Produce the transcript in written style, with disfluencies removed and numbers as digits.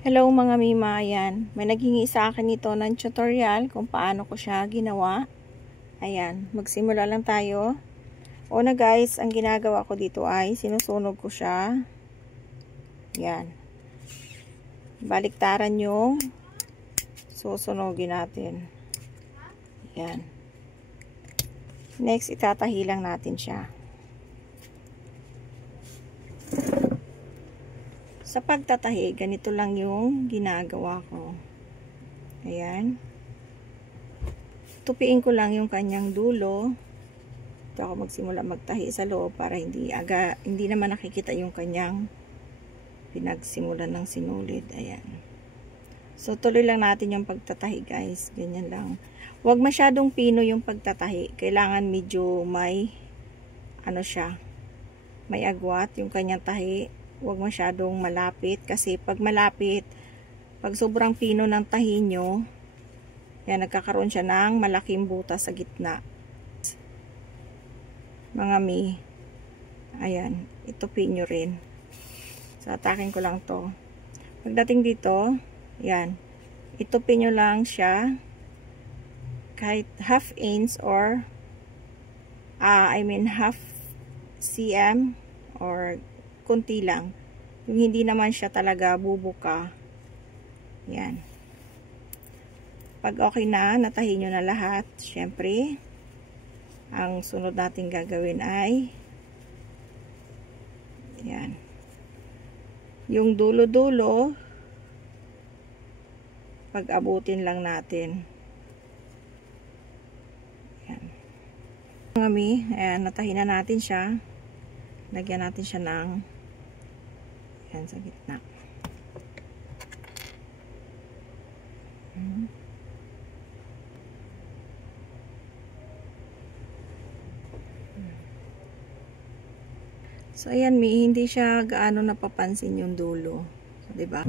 Hello mga mima, ayan. May naghingi sa akin nito ng tutorial kung paano ko siya ginawa. Ayan, magsimula lang tayo. Una guys, ang ginagawa ko dito ay sinusunog ko siya. Ayan. Baliktaran yung susunogin natin. Ayan. Next, itatahi lang natin siya. Sa pagtatahi, ganito lang yung ginagawa ko. Ayan. Tupiin ko lang yung kanyang dulo. Ito ako magsimula magtahi sa loob para hindi naman nakikita yung kanyang pinagsimulan ng sinulid. Ayan. So, tuloy lang natin yung pagtatahi guys. Ganyan lang. Huwag masyadong pino yung pagtatahi. Kailangan medyo may may agwat yung kanyang tahi. Huwag masyadong malapit kasi pag malapit, pag sobrang pino ng tahi nyo, yan, nagkakaroon siya ng malaking butas sa gitna. Mga mi, ayan, itupin nyo rin. So, atakin ko lang to. Pagdating dito, yan, itupin nyo lang siya kahit half inch or half cm or kunti lang. Yung hindi naman siya talaga bubuka. Yan. Pag okay na, natahi nyo na lahat, syempre, ang sunod natin gagawin ay yan. Yung dulo-dulo, pag-abutin lang natin. Yan. Mga mi, ayan, natahi na natin siya. Lagyan natin siya ng yan sa gitna. So ayan mi, hindi siya gaano napapansin yung dulo. So, 'di ba?